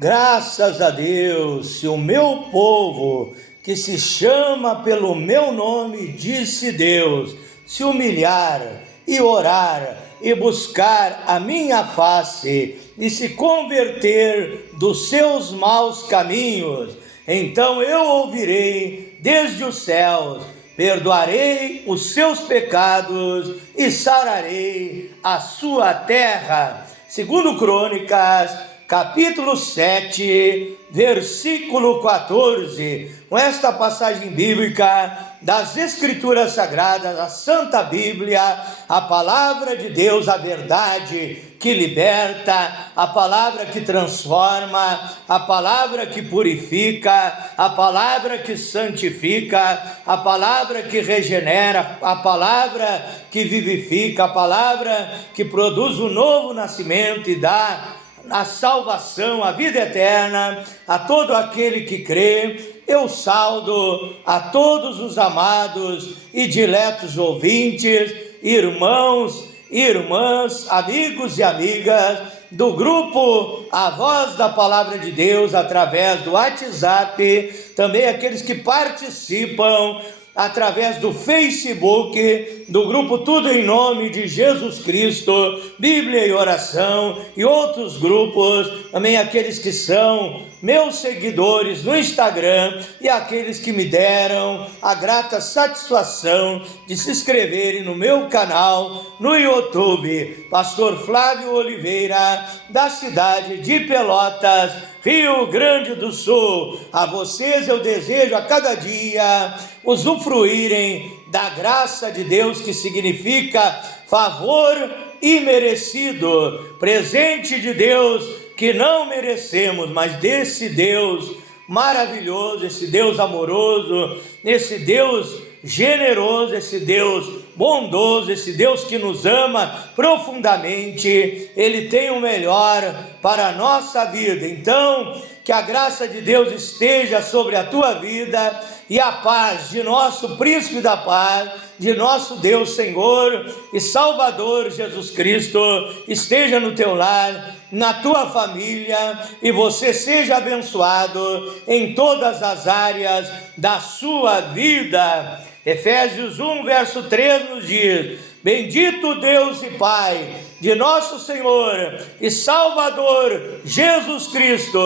Graças a Deus, se o meu povo, que se chama pelo meu nome, disse Deus, se humilhar e orar e buscar a minha face e se converter dos seus maus caminhos, então eu ouvirei desde os céus, perdoarei os seus pecados e sararei a sua terra. Segundo Crônicas, capítulo 7, versículo 14, com esta passagem bíblica das Escrituras Sagradas, a Santa Bíblia, a palavra de Deus, a verdade que liberta, a palavra que transforma, a palavra que purifica, a palavra que santifica, a palavra que regenera, a palavra que vivifica, a palavra que produz o novo nascimento e dá a salvação, a vida eterna a todo aquele que crê. Eu saudo a todos os amados e diletos ouvintes, irmãos, irmãs, amigos e amigas do grupo A Voz da Palavra de Deus através do WhatsApp, também aqueles que participam através do Facebook, do grupo Tudo em Nome de Jesus Cristo, Bíblia e Oração e outros grupos, também aqueles que são meus seguidores no Instagram e aqueles que me deram a grata satisfação de se inscreverem no meu canal no YouTube, Pastor Flávio Oliveira, da cidade de Pelotas, Rio Grande do Sul. A vocês eu desejo a cada dia usufruírem da graça de Deus, que significa favor imerecido, presente de Deus que não merecemos, mas desse Deus maravilhoso, esse Deus amoroso, esse Deus generoso, esse Deus bondoso, esse Deus que nos ama profundamente. Ele tem o melhor para a nossa vida. Então, que a graça de Deus esteja sobre a tua vida e a paz de nosso príncipe da paz, de nosso Deus, Senhor e Salvador Jesus Cristo, esteja no teu lar, na tua família, e você seja abençoado em todas as áreas da sua vida. Efésios 1, verso 3 nos diz: bendito Deus e Pai de nosso Senhor e Salvador Jesus Cristo,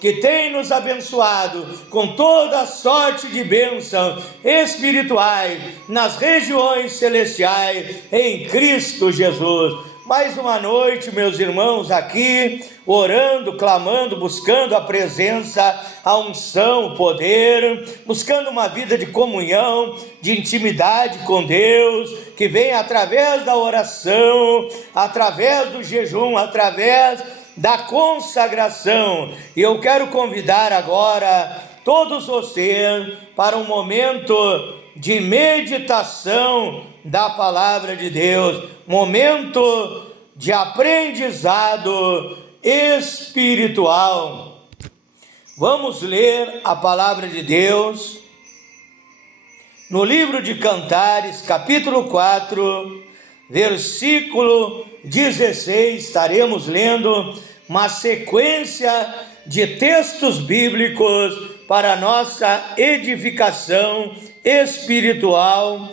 que tem nos abençoado com toda sorte de bênçãos espirituais nas regiões celestiais em Cristo Jesus. Mais uma noite, meus irmãos, aqui, orando, clamando, buscando a presença, a unção, o poder, buscando uma vida de comunhão, de intimidade com Deus, que vem através da oração, através do jejum, através da consagração. E eu quero convidar agora todos vocês para um momento de meditação da palavra de Deus, momento de aprendizado espiritual. Vamos ler a palavra de Deus no livro de Cantares, capítulo 4, versículo 16. Estaremos lendo uma sequência de textos bíblicos para nossa edificação espiritual.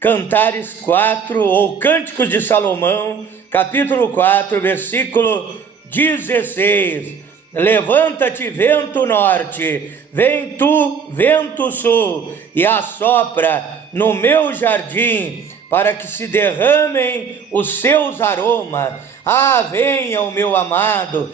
Cantares 4, ou Cânticos de Salomão, capítulo 4, versículo 16. Levanta-te, vento norte, vem tu, vento sul, e assopra no meu jardim, para que se derramem os seus aromas. Ah, venha o meu amado,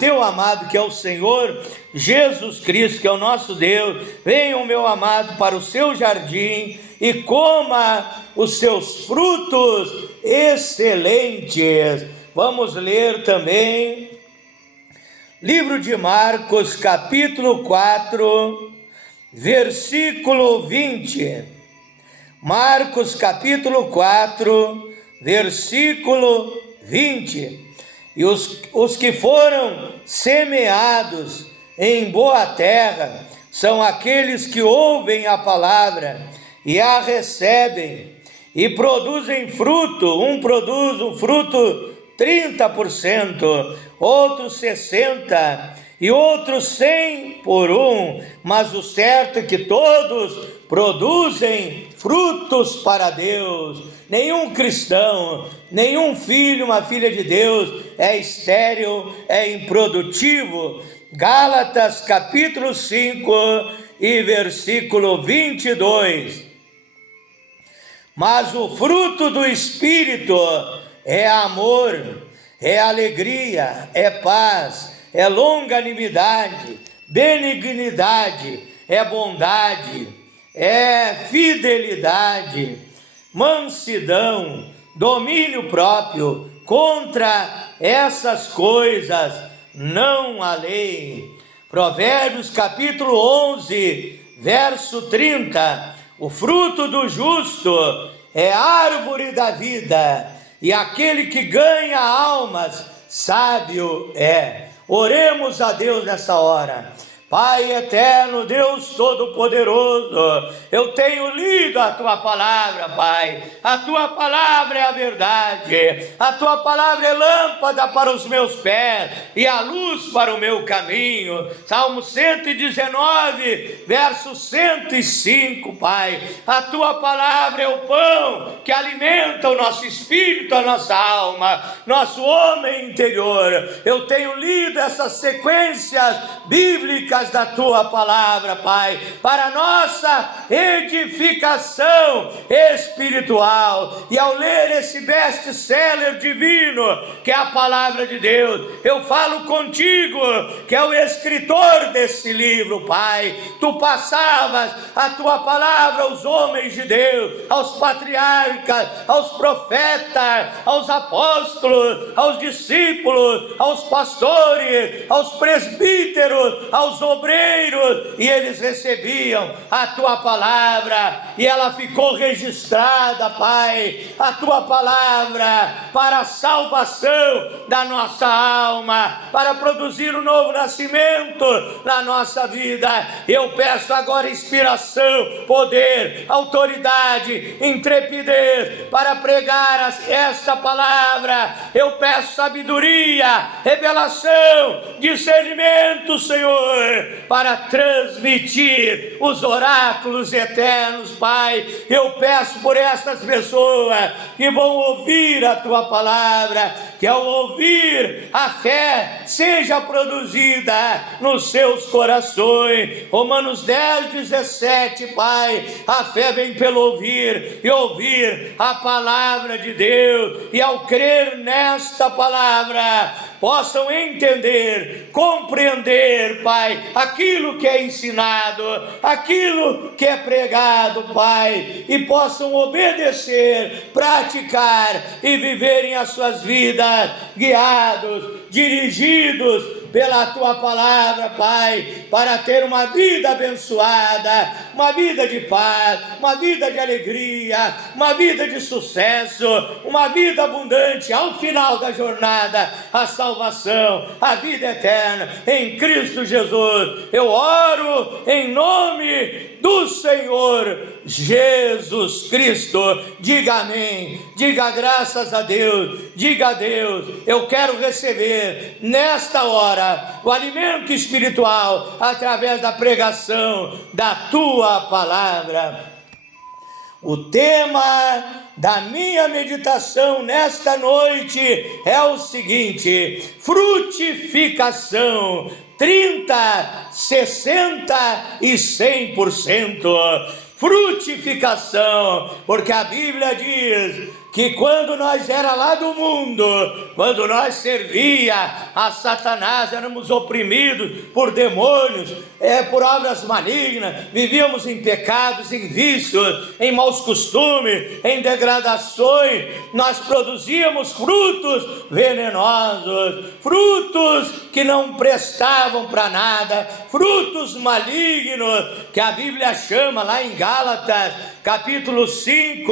teu amado, que é o Senhor Jesus Cristo, que é o nosso Deus. Venha o meu amado para o seu jardim e coma os seus frutos excelentes. Vamos ler também livro de Marcos, capítulo 4, versículo 20. Marcos, capítulo 4, versículo 20. E os que foram semeados em boa terra são aqueles que ouvem a palavra e a recebem e produzem fruto. Um produz um fruto 30%, outros 60% e outros 100 por um, mas o certo é que todos produzem frutos para Deus. Nenhum cristão, nenhum filho, uma filha de Deus é estéril, é improdutivo. Gálatas capítulo 5 e versículo 22. Mas o fruto do Espírito é amor, é alegria, é paz, é longanimidade, benignidade, é bondade, é fidelidade, mansidão, domínio próprio. Contra essas coisas não há lei. Provérbios capítulo 11, verso 30. O fruto do justo é árvore da vida, e aquele que ganha almas, sábio é. Oremos a Deus nessa hora. Pai eterno, Deus Todo-Poderoso, eu tenho lido a Tua Palavra, Pai. A Tua Palavra é a verdade, a Tua Palavra é lâmpada para os meus pés e a luz para o meu caminho. Salmo 119, verso 105, Pai. A Tua Palavra é o pão que alimenta o nosso espírito, a nossa alma, nosso homem interior. Eu tenho lido essas sequências bíblicas da Tua Palavra, Pai, para nossa edificação espiritual. E ao ler esse best-seller divino, que é a Palavra de Deus, eu falo contigo, que é o escritor desse livro, Pai. Tu passavas a Tua Palavra aos homens de Deus, aos patriarcas, aos profetas, aos apóstolos, aos discípulos, aos pastores, aos presbíteros, aos obreiros, e eles recebiam a Tua Palavra, e ela ficou registrada, Pai, a Tua Palavra para a salvação da nossa alma, para produzir um novo nascimento na nossa vida. Eu peço agora inspiração, poder, autoridade, intrepidez para pregar esta palavra. Eu peço sabedoria, revelação, discernimento, Senhor, para transmitir os oráculos eternos, Pai. Eu peço por estas pessoas que vão ouvir a Tua Palavra, que ao ouvir a fé seja produzida nos seus corações. Romanos 10, 17, Pai. A fé vem pelo ouvir, e ouvir a Palavra de Deus, e ao crer nesta Palavra, possam entender, compreender, Pai, aquilo que é ensinado, aquilo que é pregado, Pai, e possam obedecer, praticar e viverem as suas vidas guiados, dirigidos pela Tua Palavra, Pai, para ter uma vida abençoada, uma vida de paz, uma vida de alegria, uma vida de sucesso, uma vida abundante, ao final da jornada, a salvação, a vida eterna em Cristo Jesus. Eu oro em nome do Senhor Jesus Cristo. Diga amém, diga graças a Deus, diga a Deus: eu quero receber nesta hora o alimento espiritual através da pregação da Tua Palavra. O tema da minha meditação nesta noite é o seguinte: frutificação, 30, 60 e 100%. Frutificação, porque a Bíblia diz que quando nós era lá do mundo, quando nós servia a Satanás, éramos oprimidos por demônios, por obras malignas, vivíamos em pecados, em vícios, em maus costumes, em degradações, nós produzíamos frutos venenosos, frutos que não prestavam para nada, frutos malignos, que a Bíblia chama lá em Gálatas, capítulo 5,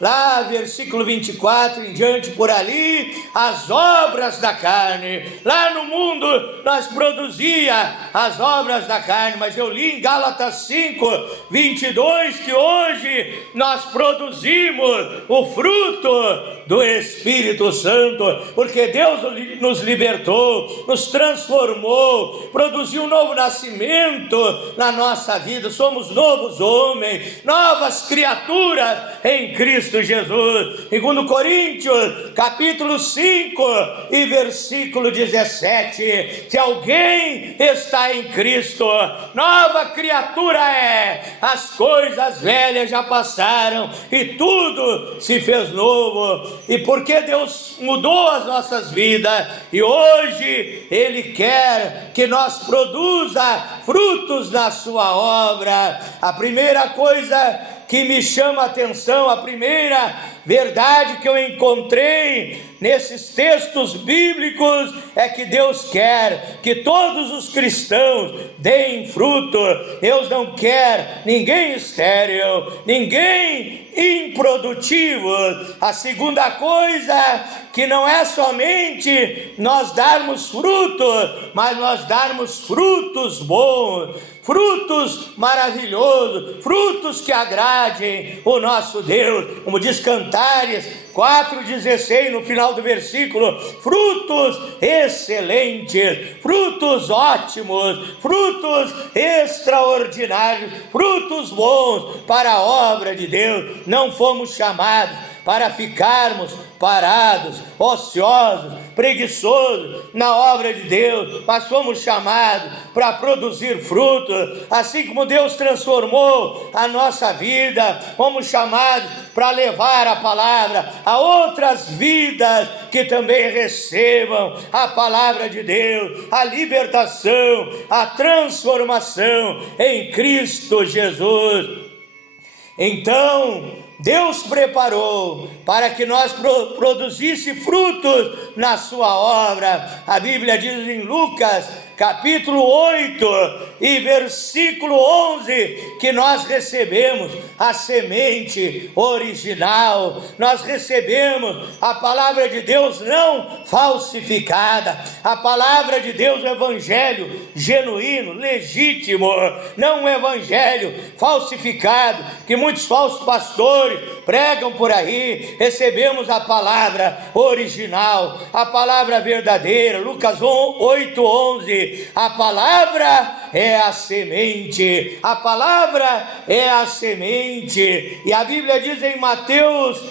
lá versículo 24 em diante, por ali, as obras da carne. Lá no mundo nós produzia as obras da carne, mas eu li em Gálatas 5, 22, que hoje nós produzimos o fruto do Espírito Santo, porque Deus nos libertou, nos transformou, produziu um novo nascimento na nossa vida. Somos novos homens, novas criaturas em Cristo Jesus. Segundo Coríntios, capítulo 5 e versículo 17, se alguém está em Cristo, nova criatura é, as coisas velhas já passaram e tudo se fez novo. E porque Deus mudou as nossas vidas e hoje Ele quer que nós produza frutos na sua obra. A primeira coisa que me chama a atenção, a primeira verdade que eu encontrei nesses textos bíblicos é que Deus quer que todos os cristãos deem fruto. Deus não quer ninguém estéril, ninguém improdutivo. A segunda coisa, que não é somente nós darmos frutos, mas nós darmos frutos bons, frutos maravilhosos, frutos que agradem o nosso Deus. Como diz Cantares 4,16 no final do versículo, frutos excelentes, frutos ótimos, frutos extraordinários, frutos bons para a obra de Deus. Não fomos chamados para ficarmos parados, ociosos, preguiçosos na obra de Deus, mas fomos chamados para produzir frutos. Assim como Deus transformou a nossa vida, fomos chamados para levar a palavra a outras vidas que também recebam a palavra de Deus, a libertação, a transformação em Cristo Jesus. Então, Deus preparou para que nós produzisse frutos na sua obra. A Bíblia diz em Lucas, capítulo 8 e versículo 11, que nós recebemos a semente original, nós recebemos a palavra de Deus não falsificada, a palavra de Deus, o evangelho genuíno, legítimo, não um evangelho falsificado, que muitos falsos pastores pregam por aí. Recebemos a palavra original, a palavra verdadeira. Lucas 8:11, a palavra é a semente, a palavra é a semente. E a Bíblia diz em Mateus,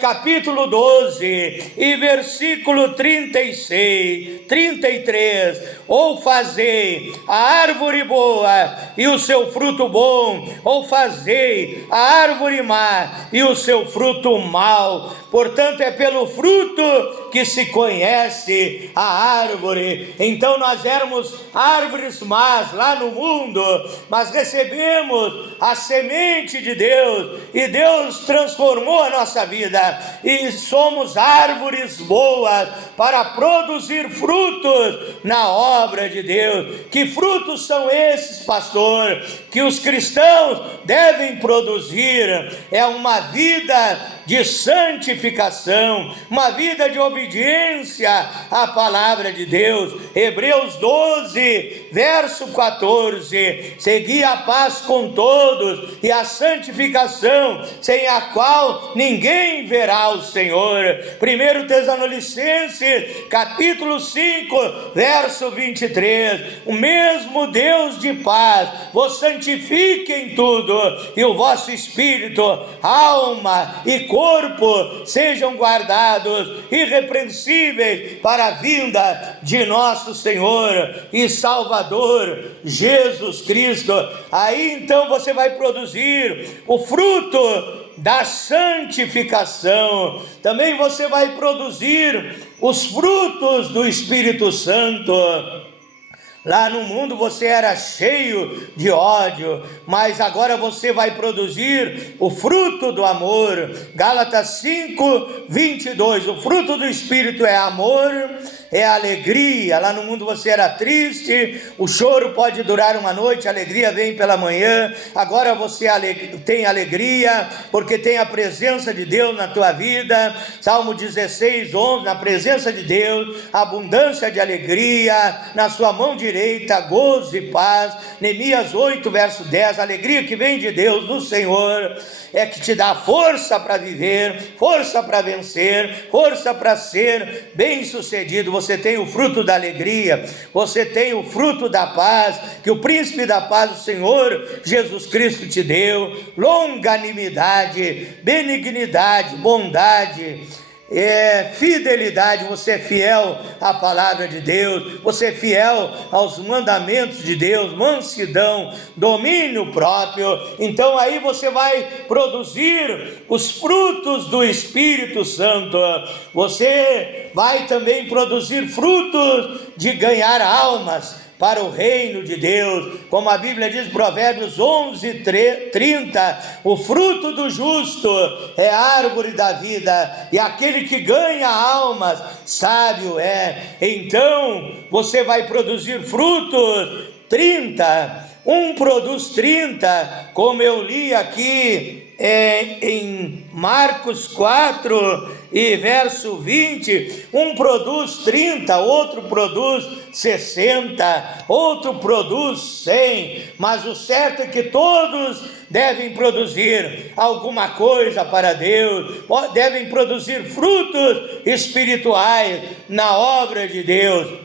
capítulo 12 e versículo 33, ou fazei a árvore boa e o seu fruto bom, ou fazei a árvore má e o seu fruto mau. Portanto, é pelo fruto que se conhece a árvore. Então nós éramos árvores más lá no mundo, mas recebemos a semente de Deus e Deus transformou a nossa vida e somos árvores boas para produzir frutos na obra de Deus. Que frutos são esses, pastor, que os cristãos devem produzir? É uma vida de santificação, uma vida de obediência à palavra de Deus. Hebreus 12, verso 14, segui a paz com todos e a santificação, sem a qual ninguém verá o Senhor. 1 Tessalonicenses, capítulo 5, verso 23, o mesmo Deus de paz vos santifique em tudo, e o vosso espírito, alma e corpo sejam guardados irrepreensíveis para a vinda de nosso Senhor e Salvador Jesus Cristo. Aí então você vai produzir o fruto da santificação. Também você vai produzir os frutos do Espírito Santo. Lá no mundo você era cheio de ódio, mas agora você vai produzir o fruto do amor. Gálatas 5, 22, o fruto do Espírito é amor, é a alegria. Lá no mundo você era triste, o choro pode durar uma noite, a alegria vem pela manhã. Agora você tem alegria, porque tem a presença de Deus na tua vida. Salmo 16, 11, na presença de Deus, abundância de alegria, na sua mão direita, gozo e paz. Neemias 8, verso 10, a alegria que vem de Deus, do Senhor, é que te dá força para viver, força para vencer, força para ser bem-sucedido. Você tem o fruto da alegria, você tem o fruto da paz, que o príncipe da paz, o Senhor Jesus Cristo te deu, longanimidade, benignidade, bondade, fidelidade. Você é fiel à palavra de Deus, você é fiel aos mandamentos de Deus, mansidão, domínio próprio. Então aí você vai produzir os frutos do Espírito Santo. Você vai também produzir frutos de ganhar almas para o reino de Deus, como a Bíblia diz, Provérbios 11, 30, o fruto do justo é árvore da vida, e aquele que ganha almas, sábio é. Então, você vai produzir frutos, 30, um produz 30, como eu li aqui em Marcos 4 e verso 20, um produz 30, outro produz 60, outro produz 100, mas o certo é que todos devem produzir alguma coisa para Deus, devem produzir frutos espirituais na obra de Deus.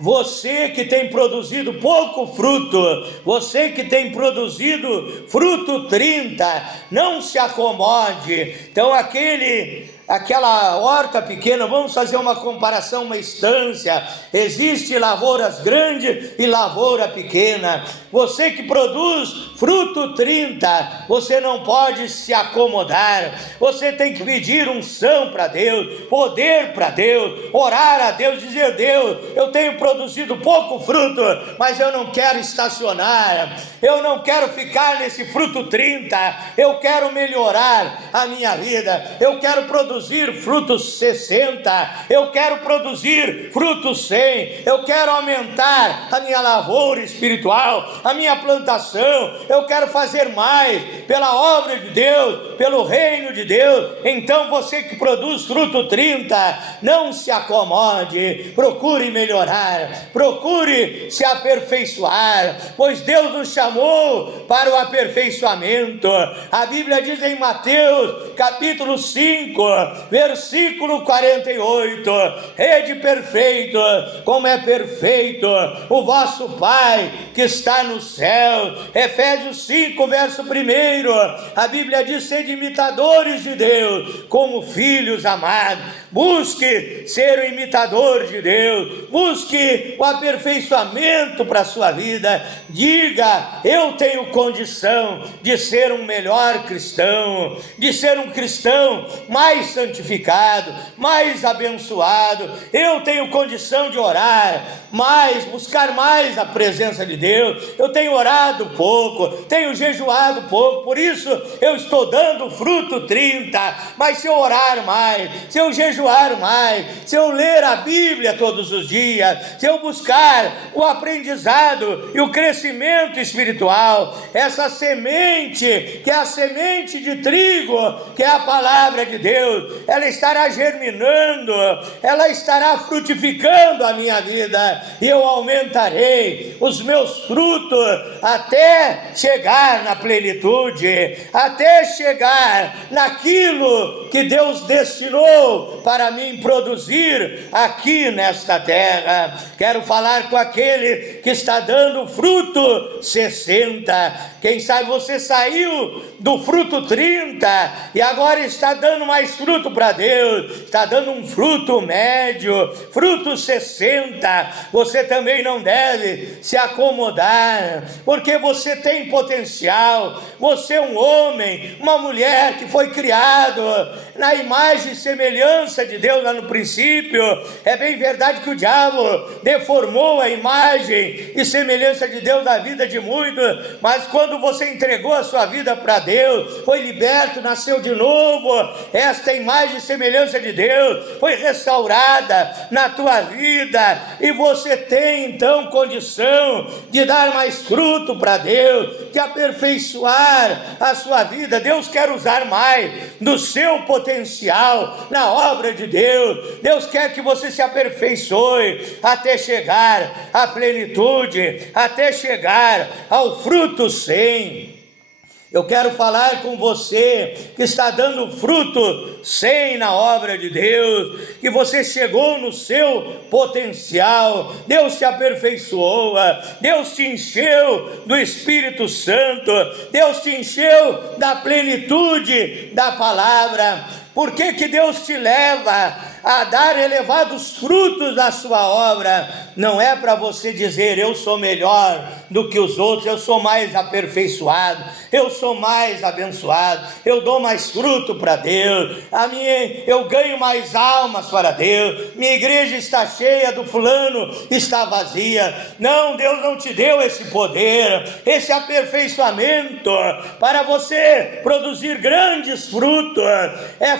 Você que tem produzido pouco fruto, você que tem produzido fruto 30, não se acomode. Então aquela horta pequena, vamos fazer uma comparação, uma estância, existe lavouras grandes e lavoura pequena. Você que produz fruto 30, você não pode se acomodar, você tem que pedir unção para Deus, poder para Deus, orar a Deus, dizer: Deus, eu tenho produzido pouco fruto, mas eu não quero estacionar, eu não quero ficar nesse fruto 30, eu quero melhorar a minha vida, eu quero produzir frutos 60, eu quero produzir frutos 100, eu quero aumentar a minha lavoura espiritual, a minha plantação, eu quero fazer mais pela obra de Deus, pelo reino de Deus. Então você que produz fruto 30, não se acomode, procure melhorar, procure se aperfeiçoar, pois Deus nos chamou para o aperfeiçoamento. A Bíblia diz em Mateus capítulo 5, versículo 48, rede perfeito, como é perfeito o vosso Pai que está no céu. Efésios 5, verso 1, a Bíblia diz: sede imitadores de Deus, como filhos amados. Busque ser o imitador de Deus, busque o aperfeiçoamento para a sua vida. Diga: eu tenho condição de ser um melhor cristão, de ser um cristão mais santificado, mais abençoado. Eu tenho condição de orar mais, buscar mais a presença de Deus. Eu tenho orado pouco, tenho jejuado pouco, por isso eu estou dando fruto 30, mas se eu orar mais, se eu jejuar mais, se eu ler a Bíblia todos os dias, se eu buscar o aprendizado e o crescimento espiritual, essa semente, que é a semente de trigo, que é a palavra de Deus, ela estará germinando, ela estará frutificando a minha vida, e eu aumentarei os meus frutos até chegar na plenitude, até chegar naquilo que Deus destinou para mim produzir aqui nesta terra. Quero falar com aquele que está dando fruto 60. Quem sabe você saiu do fruto 30 e agora está dando mais fruto para Deus, está dando um fruto médio, fruto 60, você também não deve se acomodar, porque você tem potencial, você é um homem, uma mulher que foi criado na imagem e semelhança de Deus lá no princípio. É bem verdade que o diabo deformou a imagem e semelhança de Deus na vida de muitos, mas quando você entregou a sua vida para Deus, foi liberto, nasceu de novo, esta imagem e semelhança de Deus foi restaurada na tua vida, e você tem então condição de dar mais fruto para Deus, de aperfeiçoar a sua vida. Deus quer usar mais do seu potencial na obra de Deus. Deus quer que você se aperfeiçoe até chegar à plenitude, até chegar ao fruto 100. Eu quero falar com você que está dando fruto 100 na obra de Deus, que você chegou no seu potencial, Deus te aperfeiçoou, Deus te encheu do Espírito Santo, Deus te encheu da plenitude da palavra. Por que que Deus te leva a dar elevados frutos da sua obra? Não é para você dizer: eu sou melhor do que os outros, eu sou mais aperfeiçoado, eu sou mais abençoado, eu dou mais fruto para Deus, eu ganho mais almas para Deus, minha igreja está cheia, do fulano está vazia. Não, Deus não te deu esse poder, esse aperfeiçoamento para você produzir grandes frutos,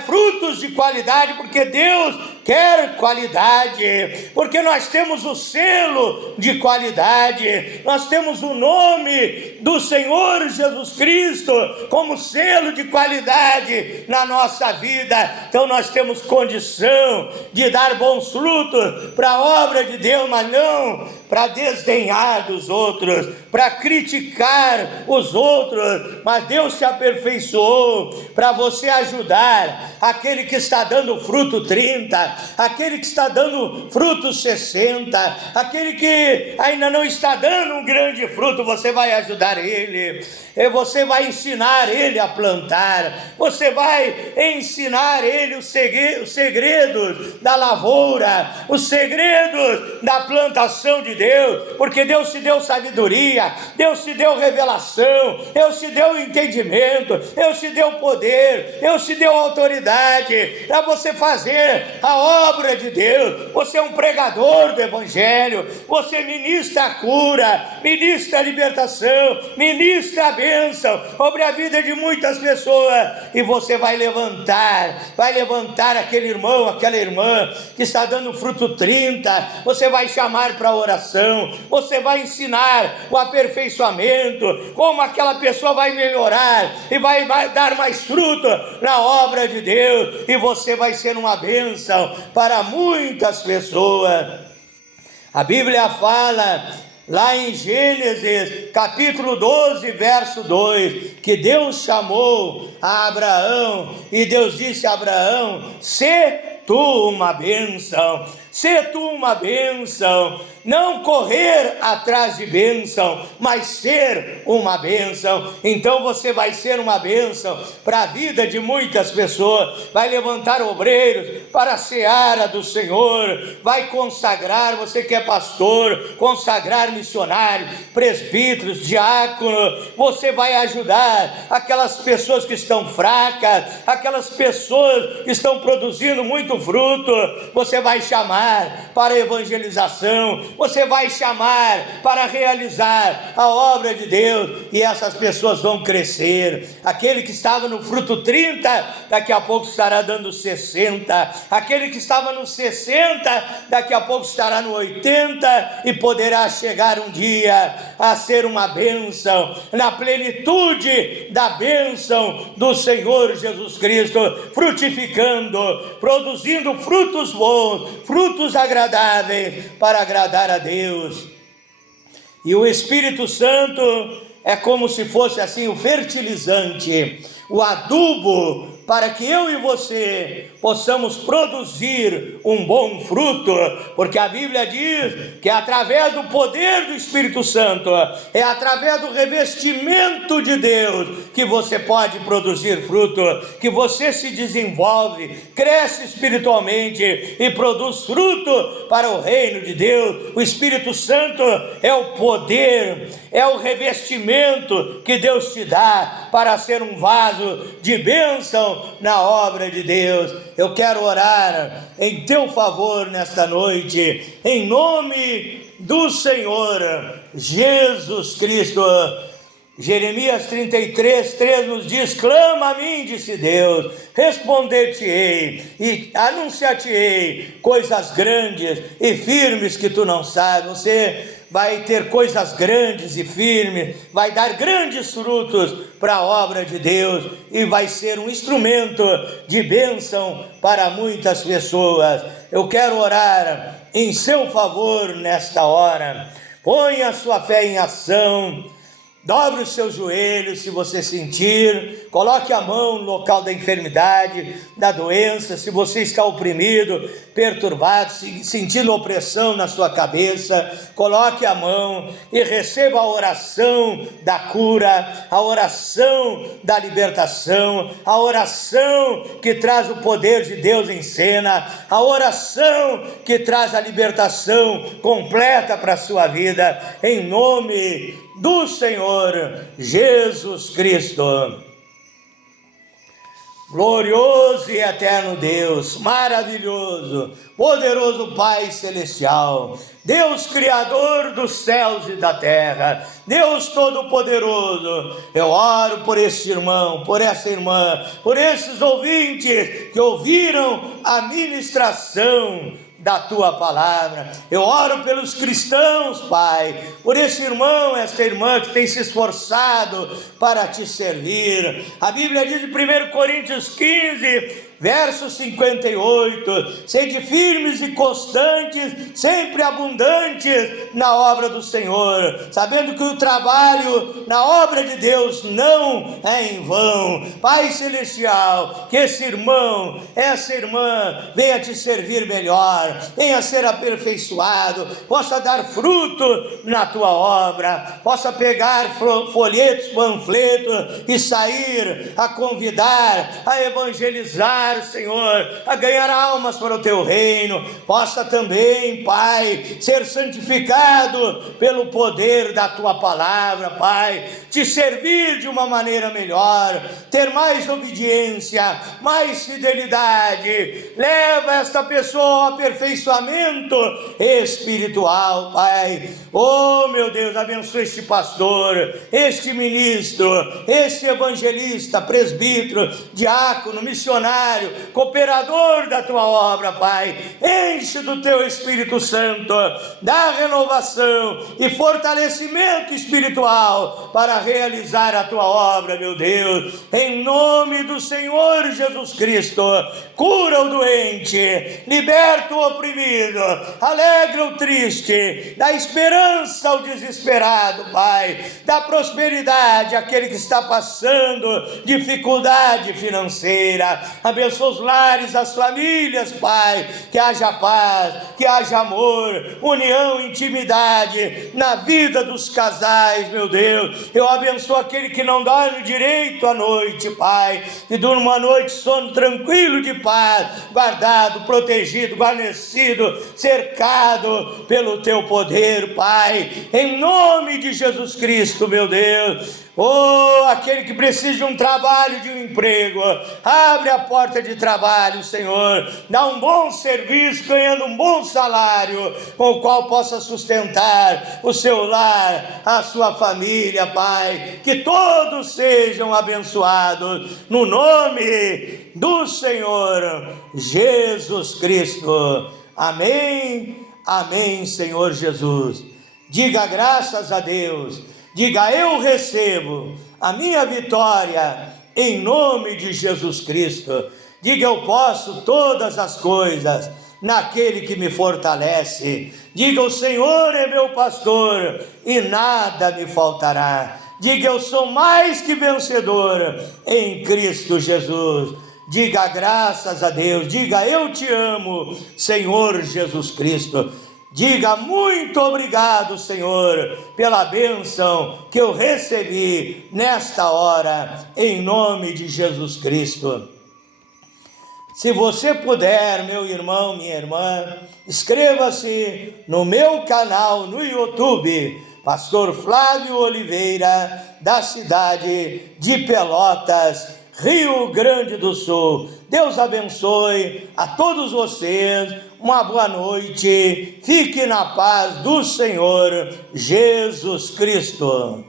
frutos de qualidade, porque Deus quer qualidade, porque nós temos o selo de qualidade, nós temos o nome do Senhor Jesus Cristo como selo de qualidade na nossa vida. Então nós temos condição de dar bons frutos para a obra de Deus, mas não para desdenhar dos outros, para criticar os outros, mas Deus te aperfeiçoou para você ajudar aquele que está dando fruto 30, aquele que está dando fruto 60, aquele que ainda não está dando um grande fruto. Você vai ajudar ele, você vai ensinar ele a plantar, você vai ensinar ele os segredos da lavoura, os segredos da plantação de Deus, porque Deus te deu sabedoria, Deus te deu revelação, Deus te deu entendimento, Deus te deu poder, Deus te deu autoridade para você fazer a obra de Deus. Você é um pregador do Evangelho, você ministra a cura, ministra a libertação, ministra a bênção sobre a vida de muitas pessoas, e você vai levantar aquele irmão, aquela irmã que está dando fruto 30, você vai chamar para a oração, você vai ensinar o aperfeiçoamento, como aquela pessoa vai melhorar e vai dar mais fruto na obra de Deus, e você vai ser uma bênção para muitas pessoas. A Bíblia fala lá em Gênesis capítulo 12, verso 2, que Deus chamou a Abraão, e Deus disse a Abraão: "Se tu uma bênção, se tu uma bênção", não correr atrás de bênção, mas ser uma bênção. Então você vai ser uma bênção para a vida de muitas pessoas, vai levantar obreiros para a seara do Senhor, vai consagrar, você que é pastor, consagrar missionários, presbíteros, diáconos, você vai ajudar aquelas pessoas que estão fracas, aquelas pessoas que estão produzindo muito fruto, você vai chamar para evangelização, você vai chamar para realizar a obra de Deus, e essas pessoas vão crescer. Aquele que estava no fruto 30, daqui a pouco estará dando 60, aquele que estava no 60, daqui a pouco estará no 80, e poderá chegar um dia a ser uma bênção, na plenitude da bênção do Senhor Jesus Cristo, frutificando, produzindo frutos bons, frutos agradáveis, para agradar a Deus. E o Espírito Santo é como se fosse assim o fertilizante, o adubo para que eu e você possamos produzir um bom fruto, porque a Bíblia diz que é através do poder do Espírito Santo, é através do revestimento de Deus que você pode produzir fruto, que você se desenvolve, cresce espiritualmente e produz fruto para o reino de Deus. O Espírito Santo é o poder, é o revestimento que Deus te dá para ser um vaso de bênção na obra de Deus. Eu quero orar em teu favor nesta noite, em nome do Senhor Jesus Cristo. Jeremias 33:3 nos diz: clama a mim, disse Deus, responder-te-ei e anunciar-te-ei coisas grandes e firmes que tu não sabes. Você vai ter coisas grandes e firmes, vai dar grandes frutos para a obra de Deus e vai ser um instrumento de bênção para muitas pessoas. Eu quero orar em seu favor nesta hora. Ponha a sua fé em ação. Dobre os seus joelhos se você sentir, coloque a mão no local da enfermidade, da doença, se você está oprimido, perturbado, sentindo opressão na sua cabeça, coloque a mão e receba a oração da cura, a oração da libertação, a oração que traz o poder de Deus em cena, a oração que traz a libertação completa para a sua vida, em nome do Senhor Jesus Cristo. Glorioso e eterno Deus, maravilhoso, poderoso Pai Celestial, Deus Criador dos céus e da terra, Deus Todo-Poderoso, eu oro por este irmão, por essa irmã, por esses ouvintes que ouviram a ministração da tua palavra. Eu oro pelos cristãos, Pai, por esse irmão, esta irmã que tem se esforçado para te servir. A Bíblia diz em 1 Coríntios 15, verso 58, sede firmes e constantes, sempre abundantes na obra do Senhor, sabendo que o trabalho na obra de Deus não é em vão. Pai Celestial, que esse irmão, essa irmã venha te servir melhor, venha ser aperfeiçoado, possa dar fruto na tua obra, possa pegar folhetos, panfletos e sair a convidar, a evangelizar, Senhor, a ganhar almas para o teu reino. Possa também, Pai, ser santificado pelo poder da tua palavra, Pai, te servir de uma maneira melhor, ter mais obediência, mais fidelidade. Leva esta pessoa ao aperfeiçoamento espiritual, Pai. Oh, meu Deus, abençoa este pastor, este ministro, este evangelista, presbítero, diácono, missionário, cooperador da tua obra, Pai. Enche do teu Espírito Santo, dá renovação e fortalecimento espiritual para realizar a tua obra, meu Deus, em nome do Senhor Jesus Cristo. Cura o doente, liberta o oprimido, alegra o triste, dá esperança ao desesperado, Pai, dá prosperidade àquele que está passando dificuldade financeira. Abençoa os lares, as famílias, Pai, que haja paz, que haja amor, união, intimidade na vida dos casais, meu Deus. Eu abençoo aquele que não dorme direito à noite, Pai, que durma uma noite sono tranquilo de paz, guardado, protegido, guarnecido, cercado pelo teu poder, Pai, em nome de Jesus Cristo, meu Deus. Oh, aquele que precisa de um trabalho, de um emprego, abre a porta de trabalho, Senhor, dá um bom serviço, ganhando um bom salário, com o qual possa sustentar o seu lar, a sua família, Pai, que todos sejam abençoados, no nome do Senhor Jesus Cristo. Amém, amém, Senhor Jesus. Diga graças a Deus. Diga, eu recebo a minha vitória em nome de Jesus Cristo. Diga, eu posso todas as coisas naquele que me fortalece. Diga, o Senhor é meu pastor e nada me faltará. Diga, eu sou mais que vencedor em Cristo Jesus. diga graças a Deus, diga eu te amo, Senhor Jesus Cristo. Diga muito obrigado, Senhor, pela bênção que eu recebi nesta hora, em nome de Jesus Cristo. Se você puder, meu irmão, minha irmã, inscreva-se no meu canal no YouTube, Pastor Flávio Oliveira, da cidade de Pelotas, Rio Grande do Sul. Deus abençoe a todos vocês, uma boa noite, fique na paz do Senhor Jesus Cristo.